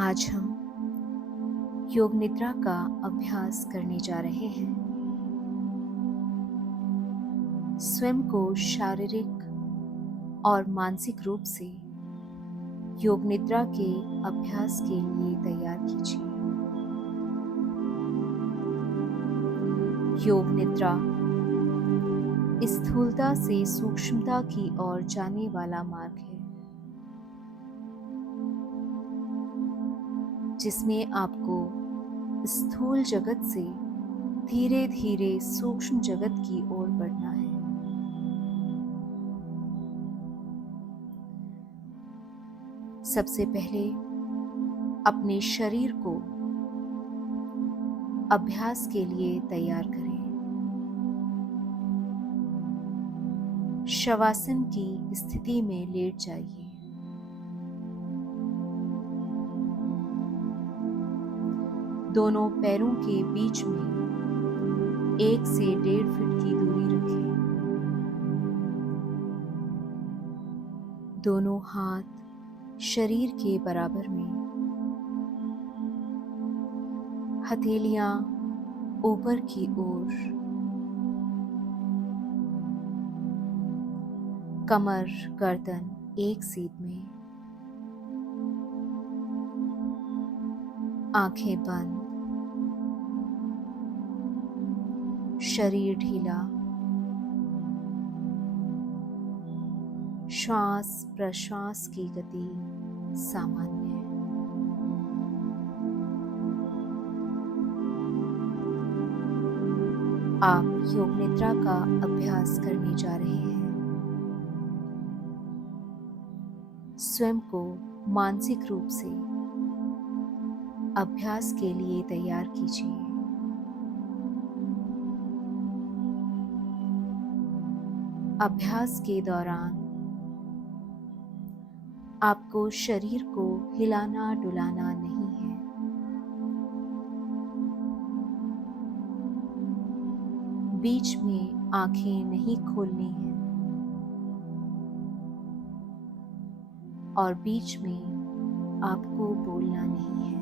आज हम योग निद्रा का अभ्यास करने जा रहे हैं। स्वयं को शारीरिक और मानसिक रूप से योग निद्रा के अभ्यास के लिए तैयार कीजिए। योग निद्रा स्थूलता से सूक्ष्मता की ओर जाने वाला मार्ग है, जिसमें आपको स्थूल जगत से धीरे धीरे सूक्ष्म जगत की ओर बढ़ना है। सबसे पहले अपने शरीर को अभ्यास के लिए तैयार करें। शवासन की स्थिति में लेट जाइए। दोनों पैरों के बीच में 1 से 1.5 फीट की दूरी रखें। दोनों हाथ शरीर के बराबर में, हथेलियां ऊपर की ओर, कमर गर्दन एक सीध में, आंखें बंद, शरीर ढीला, श्वास प्रश्वास की गति सामान्य। आप योग निद्रा का अभ्यास करने जा रहे हैं। स्वयं को मानसिक रूप से अभ्यास के लिए तैयार कीजिए। अभ्यास के दौरान आपको शरीर को हिलाना डुलाना नहीं है। बीच में आंखें नहीं खोलनी हैं और बीच में आपको बोलना नहीं है।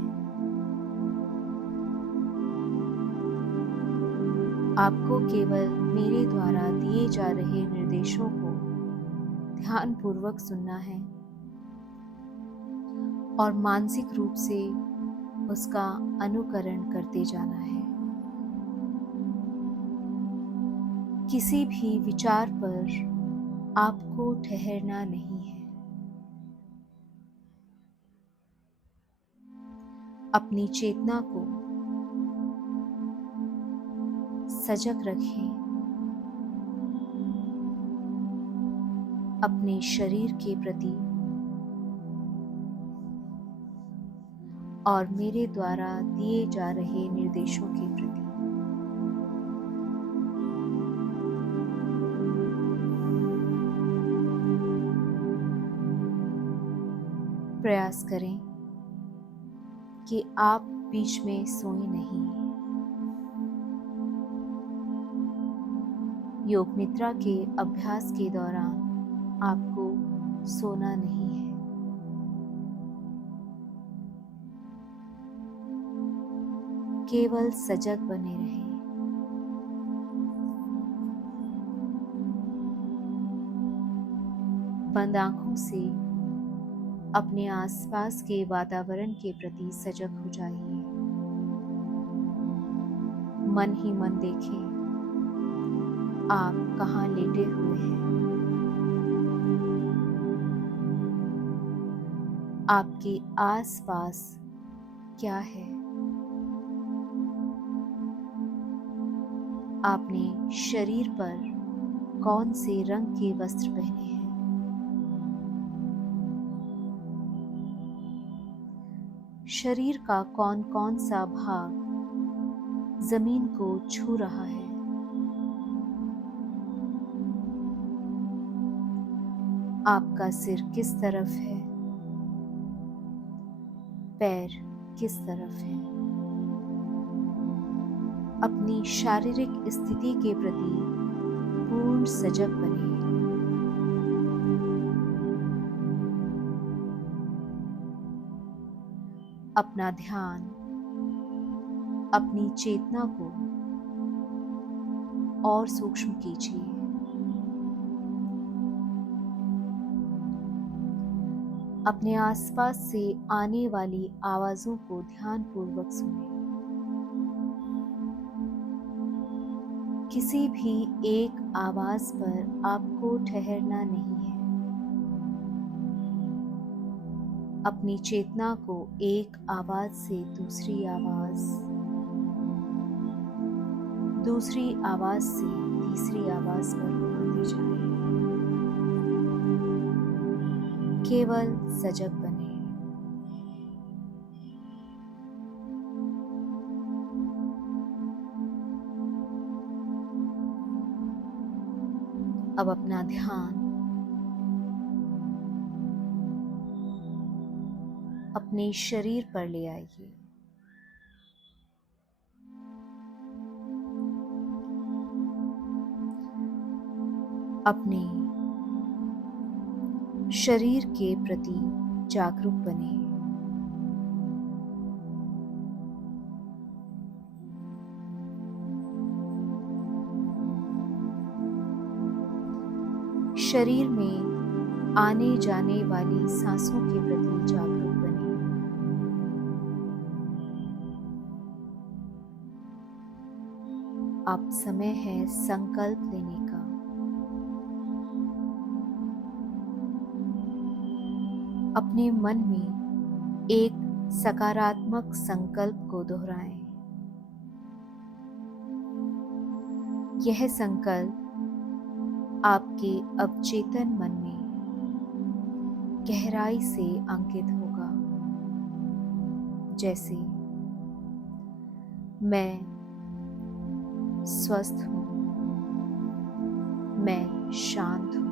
आपको केवल मेरे द्वारा दिए जा रहे निर्देशों को ध्यानपूर्वक सुनना है और मानसिक रूप से उसका अनुकरण करते जाना है। किसी भी विचार पर आपको ठहरना नहीं है। अपनी चेतना को सजग रखें। अपने शरीर के प्रति और मेरे द्वारा दिए जा रहे निर्देशों के प्रति। प्रयास करें कि आप बीच में सोए नहीं। योग निद्रा के अभ्यास के दौरान आपको सोना नहीं है। केवल सजग बने रहें। बंद आंखों से अपने आसपास के वातावरण के प्रति सजग हो जाइए। मन ही मन देखें आप कहाँ लेटे हुए हैं। आपके आसपास क्या है? आपने शरीर पर कौन से रंग के वस्त्र पहने हैं? शरीर का कौन कौन सा भाग जमीन को छू रहा है? आपका सिर किस तरफ है? पैर किस तरफ है? अपनी शारीरिक स्थिति के प्रति पूर्ण सजग बने। अपना ध्यान अपनी चेतना को और सूक्ष्म कीजिए। अपने आसपास से आने वाली आवाजों को ध्यानपूर्वक सुनें। किसी भी एक आवाज पर आपको ठहरना नहीं है। अपनी चेतना को एक आवाज से दूसरी आवाज, दूसरी आवाज से तीसरी आवाज पर घुमाते जाएं। केवल सजग बने। अब अपना ध्यान अपने शरीर पर ले आइए। अपने शरीर के प्रति जागरूक बने। शरीर में आने जाने वाली सांसों के प्रति जागरूक बने। अब समय है संकल्प लेने का। अपने मन में एक सकारात्मक संकल्प को दोहराएं। यह संकल्प आपके अवचेतन मन में गहराई से अंकित होगा, जैसे मैं स्वस्थ हूँ, मैं शांत हूँ,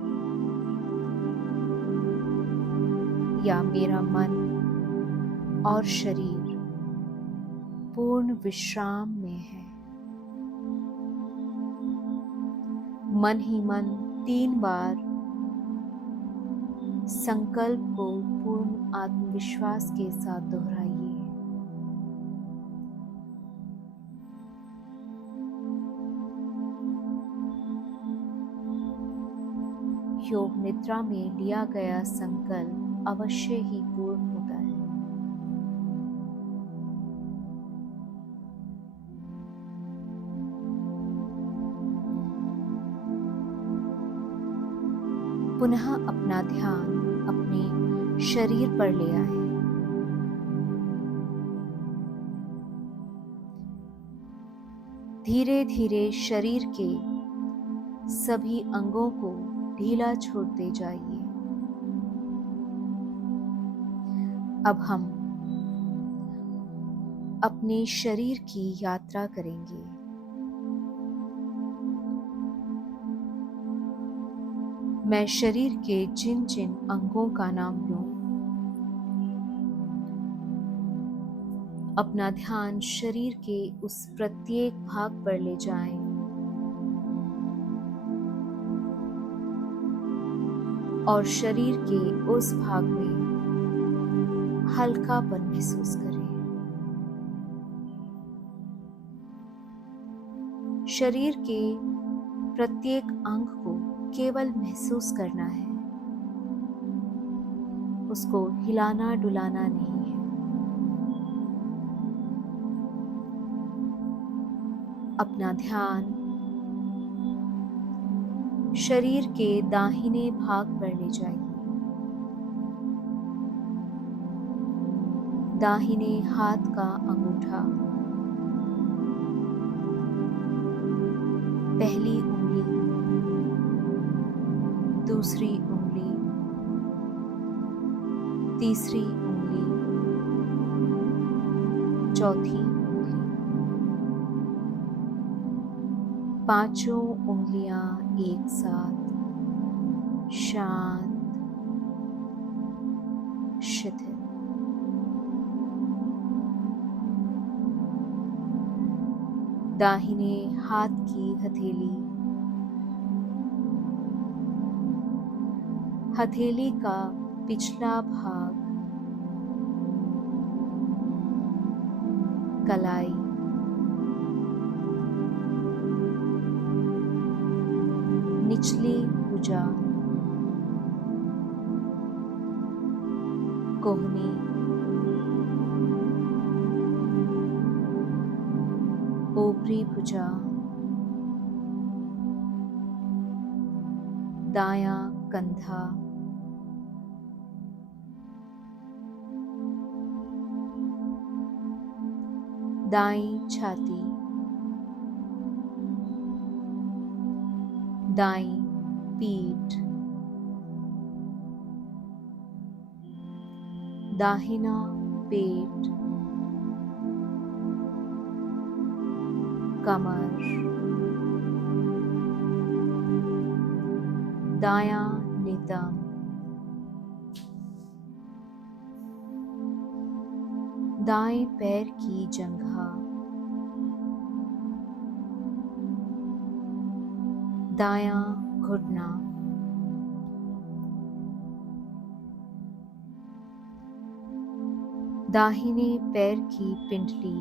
या मेरा मन और शरीर पूर्ण विश्राम में है। मन ही मन 3 बार संकल्प को पूर्ण आत्मविश्वास के साथ दोहराइए। योग निद्रा में लिया गया संकल्प अवश्य ही पूर्ण होता है। पुनः अपना ध्यान अपने शरीर पर ले आए। धीरे धीरे शरीर के सभी अंगों को ढीला छोड़ते जाइए। अब हम अपने शरीर की यात्रा करेंगे। मैं शरीर के जिन जिन अंगों का नाम लूं, अपना ध्यान शरीर के उस प्रत्येक भाग पर ले जाएं। और शरीर के उस भाग में हल्कापन महसूस करें। शरीर के प्रत्येक अंग को केवल महसूस करना है, उसको हिलाना डुलाना नहीं है। अपना ध्यान शरीर के दाहिने भाग पर ले जाइए। दाहिने हाथ का अंगूठा, पहली उंगली, दूसरी उंगली, तीसरी उंगली, चौथी उंगली, पांचों उंगलियां एक साथ शांत शिथिल। दाहिने हाथ की हथेली, हथेली का पिछला भाग कलाई, निचली भुजा, कोहनी, ऊपरी भुजा, दायां कंधा, दाईं छाती, दाईं पीठ, दाहिना पेट, कमर, दायां नितंब, दाएं पैर की जंघा, दायां घुटना, दाहिने पैर की पिंडली,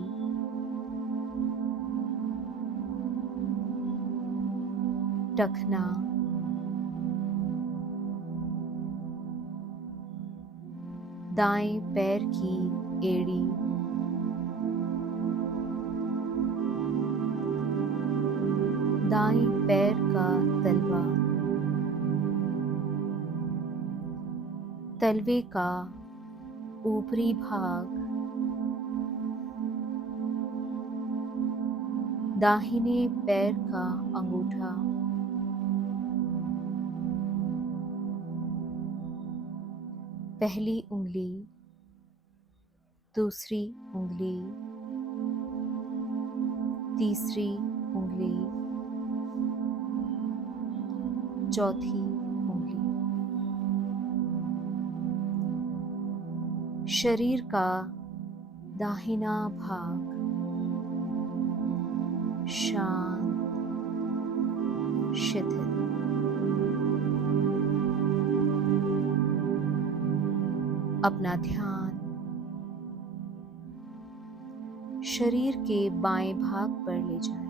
टखना, दाएं पैर की एड़ी, दाएं पैर का तलवा, तलवे का ऊपरी भाग, दाहिने पैर का अंगूठा, पहली उंगली, दूसरी उंगली, तीसरी उंगली, चौथी उंगली। शरीर का दाहिना भाग शांत, शिथिल। अपना ध्यान शरीर के बाएं भाग पर ले जाएं।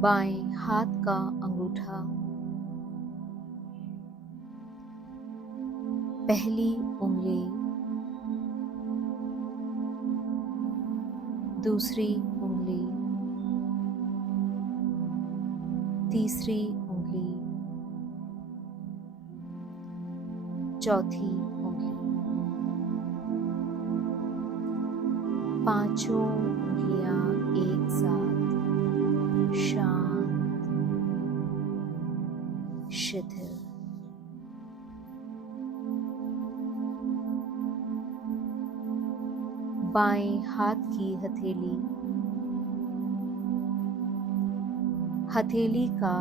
बाएं हाथ का अंगूठा, पहली उंगली, दूसरी उंगली, तीसरी उंगली, चौथी उंगली। पांचों उंगलियां एक साथ शांत, शिथिल। बाएं हाथ की हथेली, हथेली का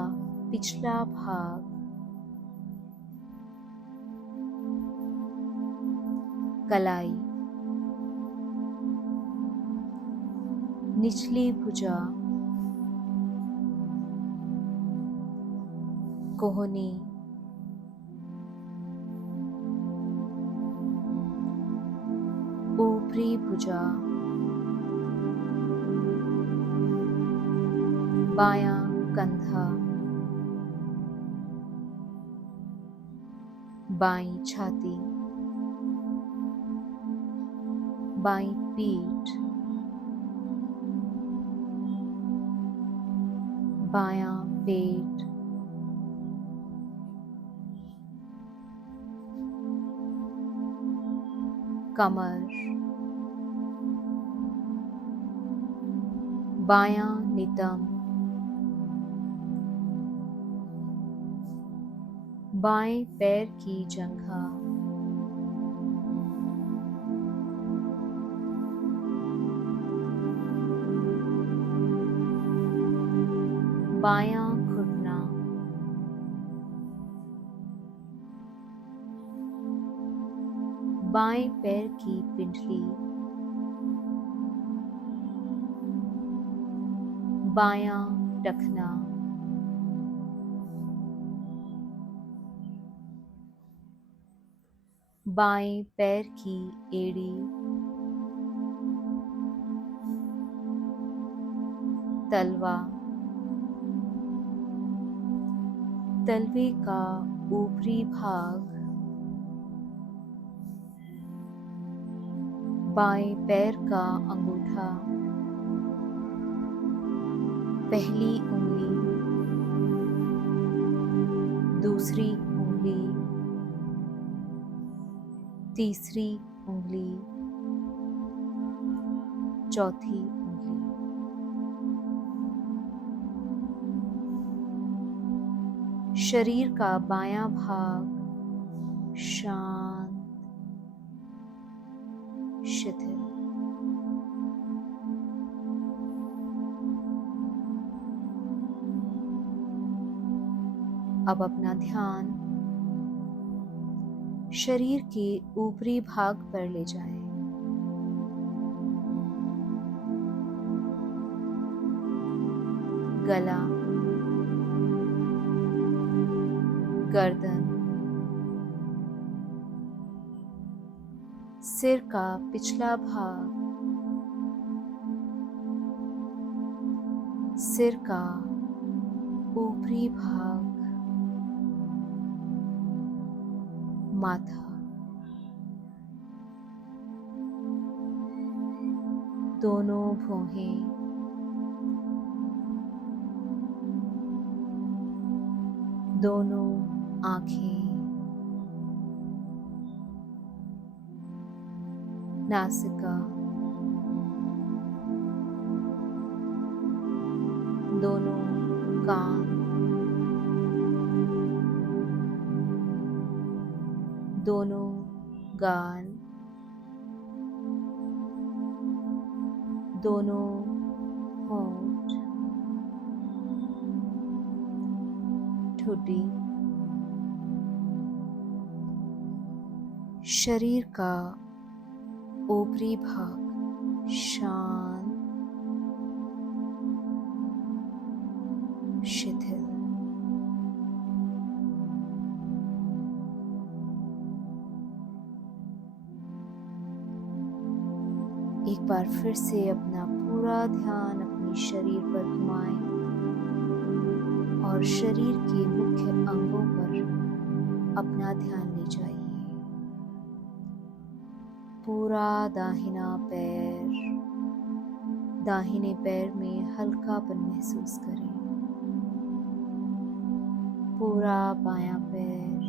पिछला भाग, कलाई, निचली भुजा, कोहनी, ऊपरी भुजा, बायां कंधा, बाईं छाती, बाईं पीठ, बायां पेट, कमर, बायां नितंब, बाएं पैर की जंघा, बायां घुटना, बाएं पैर की पिंडली, बायां टखना, बाएं पैर की एड़ी, तलवा, तलवे का ऊपरी भाग, बाएं पैर का अंगूठा, पहली उंगली, दूसरी उंगली, तीसरी उंगली, चौथी उंगली। शरीर का बायां भाग शांत, शिथिल। अब अपना ध्यान शरीर के ऊपरी भाग पर ले जाएं। गला, गर्दन, सिर का पिछला भाग, सिर का ऊपरी भाग, माथा, दोनों भौहें, दोनों आंखें, नासिका, दोनों कान, दोनों गाल, दोनों होंठ, ठुड्डी। शरीर का ऊपरी भाग शांत, शिथिल। एक बार फिर से अपना पूरा ध्यान अपने शरीर पर घुमाएं और शरीर के मुख्य अंगों पर अपना ध्यान ले जाइए। पूरा दाहिना पैर, दाहिने पैर में हल्कापन महसूस करें। पूरा बायां पैर,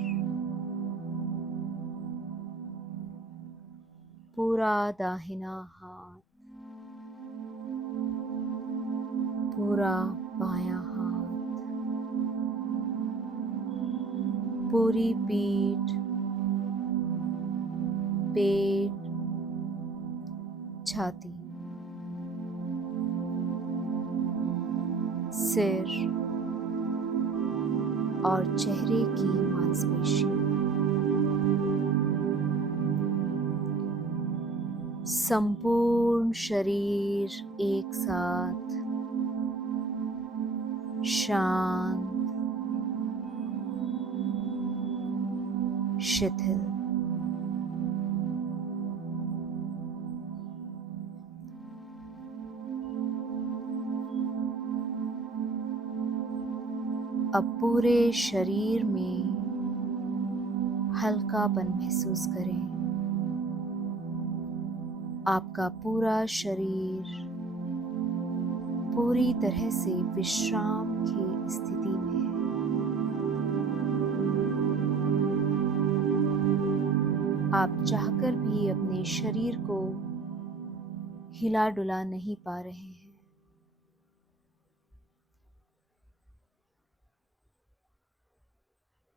पूरा दाहिना हाथ, पूरा बायां हाथ, पूरी पीठ, पेट, छाती, सिर और चेहरे की मांसपेशी। संपूर्ण शरीर एक साथ शांत, शिथिल। अब पूरे शरीर में हल्कापन महसूस करें। आपका पूरा शरीर पूरी तरह से विश्राम की स्थिति में है। आप चाहकर भी अपने शरीर को हिला डुला नहीं पा रहे हैं।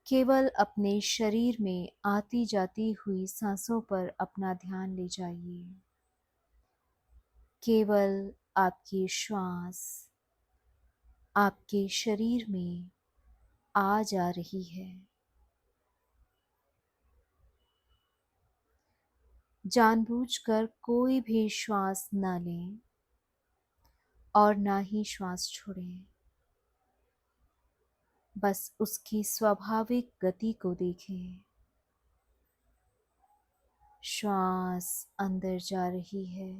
केवल अपने शरीर में आती जाती हुई सांसों पर अपना ध्यान ले जाइए। केवल आपकी श्वास आपके शरीर में आ जा रही है। जानबूझकर कोई भी श्वास न लें और ना ही श्वास छोड़ें। बस उसकी स्वाभाविक गति को देखें। श्वास अंदर जा रही है,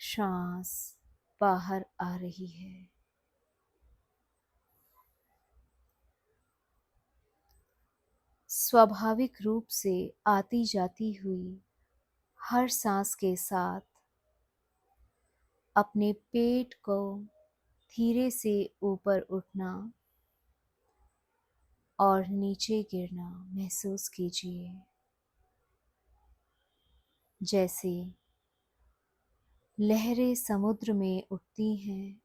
श्वास बाहर आ रही है। स्वाभाविक रूप से आती जाती हुई हर सांस के साथ अपने पेट को धीरे से ऊपर उठना और नीचे गिरना महसूस कीजिए, जैसे लहरें समुद्र में उठती हैं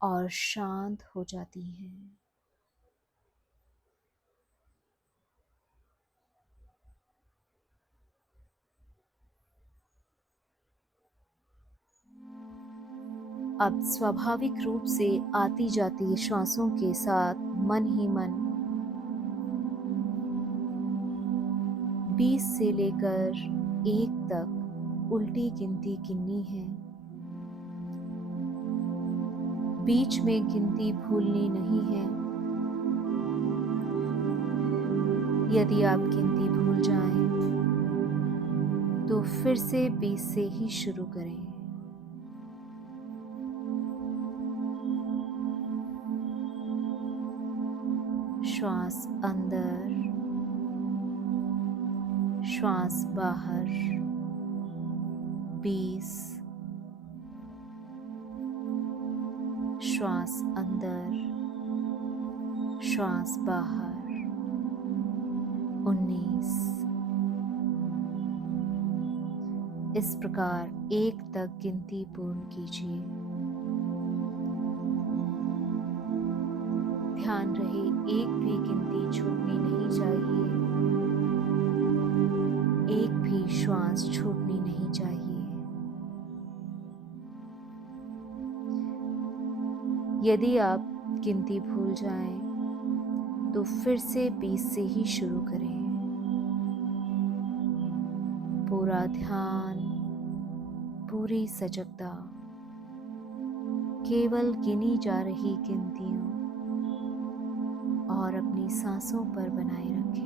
और शांत हो जाती हैं। अब स्वाभाविक रूप से आती जाती श्वासों के साथ मन ही मन 20 से लेकर 1 तक उल्टी गिनती गिननी है। बीच में गिनती भूलनी नहीं है। यदि आप गिनती भूल जाएं, तो फिर से 20 से ही शुरू करें। श्वास अंदर, श्वास बाहर, 20। श्वास अंदर, श्वास बाहर, 19। इस प्रकार 1 तक गिनती पूर्ण कीजिए। ध्यान रहे, एक भी गिनती छूटनी नहीं चाहिए, एक भी श्वास छूटनी नहीं चाहिए। यदि आप गिनती भूल जाएं, तो फिर से 20 से ही शुरू करें। पूरा ध्यान, पूरी सजगता केवल गिनी जा रही गिनतियों और अपनी सांसों पर बनाए रखें।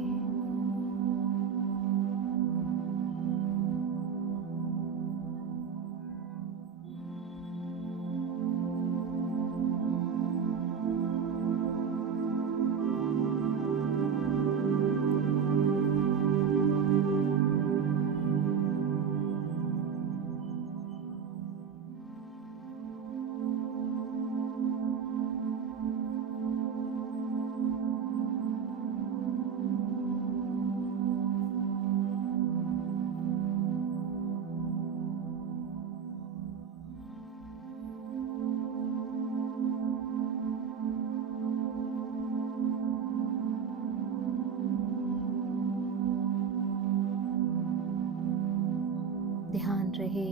ध्यान रहे,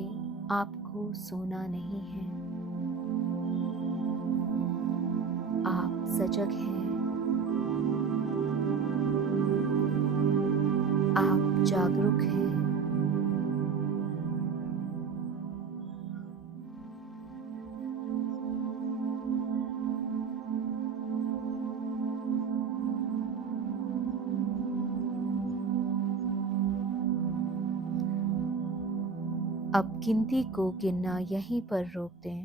आपको सोना नहीं है, आप सजग हैं, आप जागरूक हैं। अब गिनती को गिनना यहीं पर रोक दें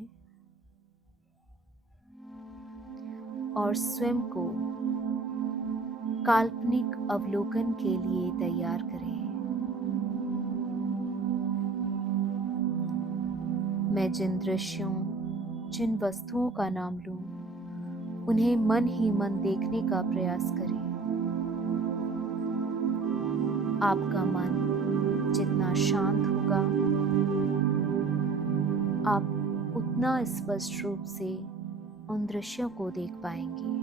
और स्वयं को काल्पनिक अवलोकन के लिए तैयार करें। मैं जिन दृश्यों, जिन वस्तुओं का नाम लूं, उन्हें मन ही मन देखने का प्रयास करें। आपका मन जितना शांत होगा, आप उतना स्पष्ट रूप से उन दृश्यों को देख पाएंगे।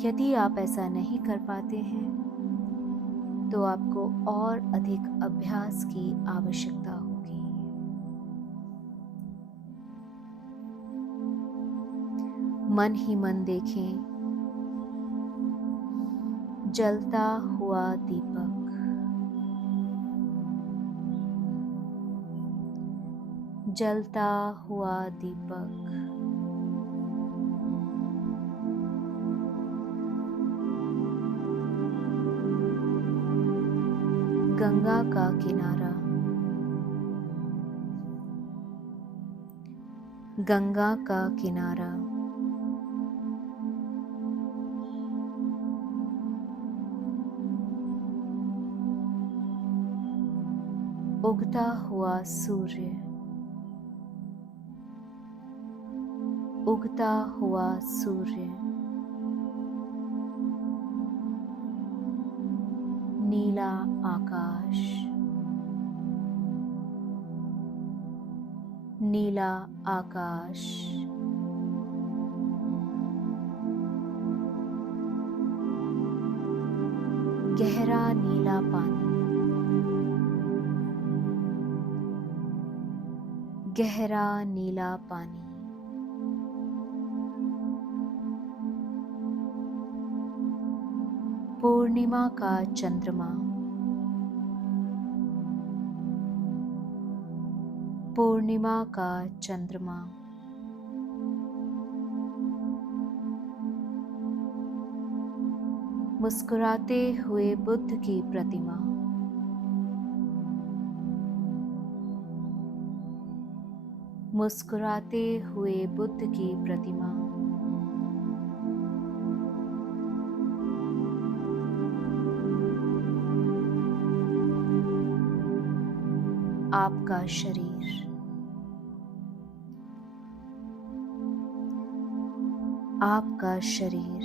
यदि आप ऐसा नहीं कर पाते हैं, तो आपको और अधिक अभ्यास की आवश्यकता होगी। मन ही मन देखें, जलता हुआ दीपक, जलता हुआ दीपक, गंगा का किनारा, गंगा का किनारा, उगता हुआ सूर्य, उगता हुआ सूर्य, नीला आकाश, नीला आकाश, गहरा नीला पानी, गहरा नीला पानी, पूर्णिमा का चंद्रमा, पूर्णिमा का चंद्रमा, मुस्कुराते हुए बुद्ध की प्रतिमा, मुस्कुराते हुए बुद्ध की प्रतिमा, आपका शरीर, आपका शरीर,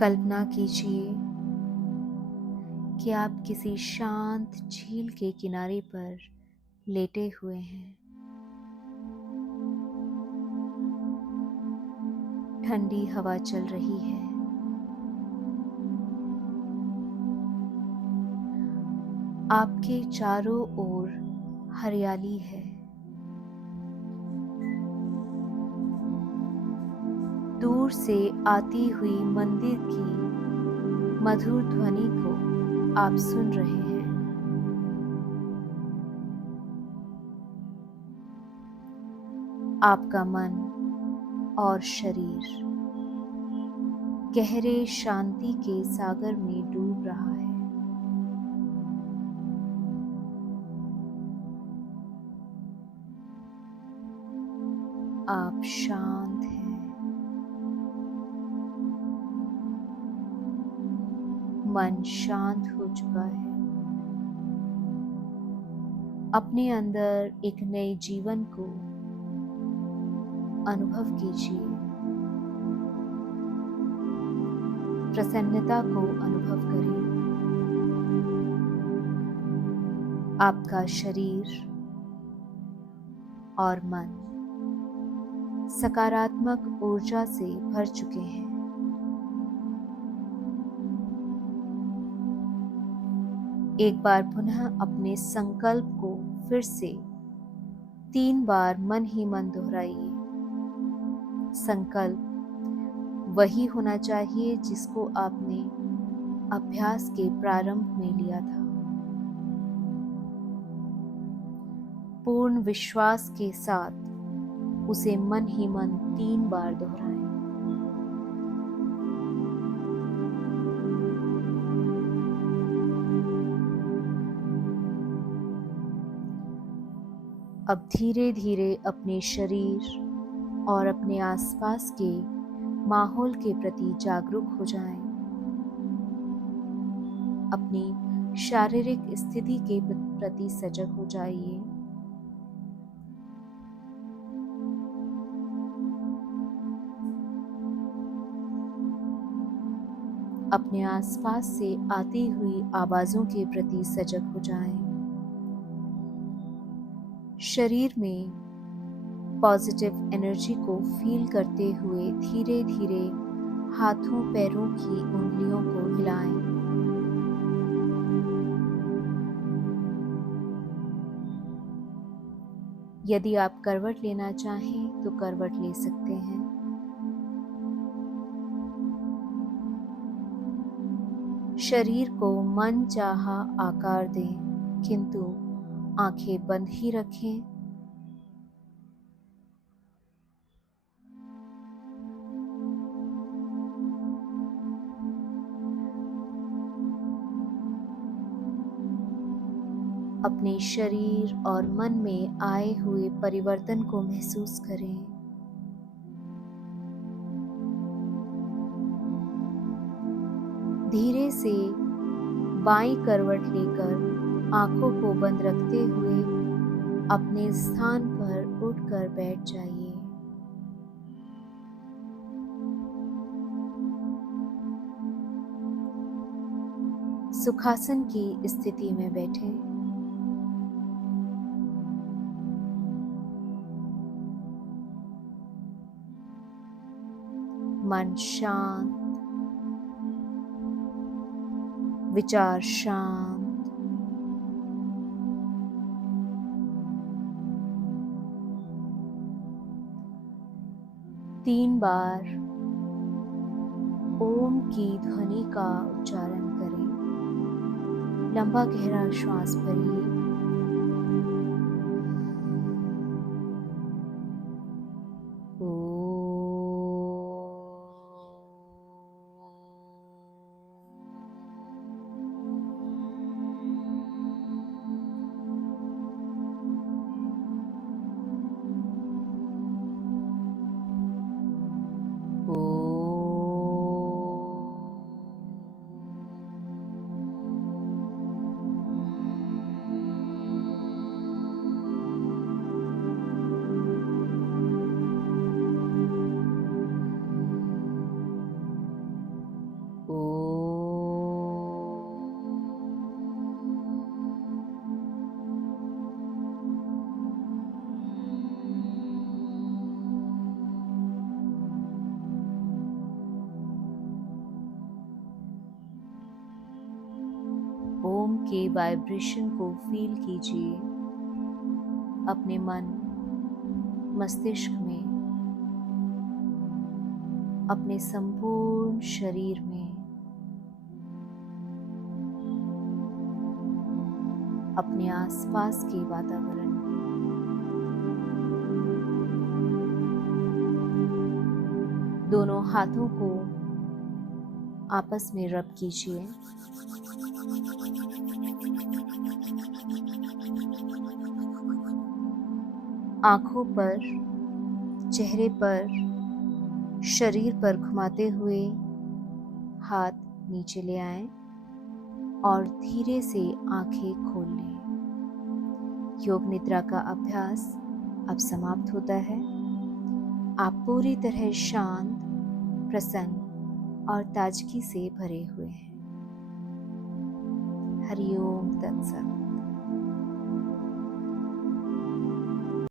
कल्पना कीजिए कि आप किसी शांत झील के किनारे पर लेटे हुए हैं। ठंडी हवा चल रही है। आपके चारों ओर हरियाली है। दूर से आती हुई मंदिर की मधुर ध्वनि को आप सुन रहे हैं। आपका मन और शरीर गहरे शांति के सागर में डूब रहा है। आप शांत हैं। मन शांत हो चुका है। अपने अंदर एक नए जीवन को अनुभव कीजिए। प्रसन्नता को अनुभव करें। आपका शरीर और मन सकारात्मक ऊर्जा से भर चुके हैं। एक बार पुनः अपने संकल्प को फिर से 3 बार मन ही मन दोहराइए। संकल्प वही होना चाहिए जिसको आपने अभ्यास के प्रारंभ में लिया था। पूर्ण विश्वास के साथ उसे मन ही मन 3 बार दोहराएं। अब धीरे धीरे अपने शरीर और अपने आसपास के माहौल के प्रति जागरूक हो जाएं। अपनी शारीरिक स्थिति के प्रति सजग हो जाइए। अपने आसपास से आती हुई आवाजों के प्रति सजग हो जाएं। शरीर में पॉजिटिव एनर्जी को फील करते हुए धीरे धीरे हाथों पैरों की उंगलियों को हिलाएं। यदि आप करवट लेना चाहें तो करवट ले सकते हैं। शरीर को मन चाहा आकार दें, किंतु आंखें बंद ही रखें। अपने शरीर और मन में आए हुए परिवर्तन को महसूस करें। धीरे से बाईं करवट लेकर आंखों को बंद रखते हुए अपने स्थान पर उठकर बैठ जाइए। सुखासन की स्थिति में बैठें। मन शांत, विचार शांत। तीन बार ओम की ध्वनि का उच्चारण करें। लंबा गहरा श्वास भरिए। ओम के वाइब्रेशन को फील कीजिए अपने मन, मस्तिष्क में, अपने संपूर्ण शरीर में, अपने आसपास के वातावरण में। दोनों हाथों को आपस में रब कीजिए। आंखों पर, चेहरे पर, शरीर पर घुमाते हुए हाथ नीचे ले आएं और धीरे से आंखें खोल लें। योग निद्रा का अभ्यास अब समाप्त होता है। आप पूरी तरह शांत, प्रसन्न और ताजगी से भरे हुए हैं। हरि ओम तत्सत।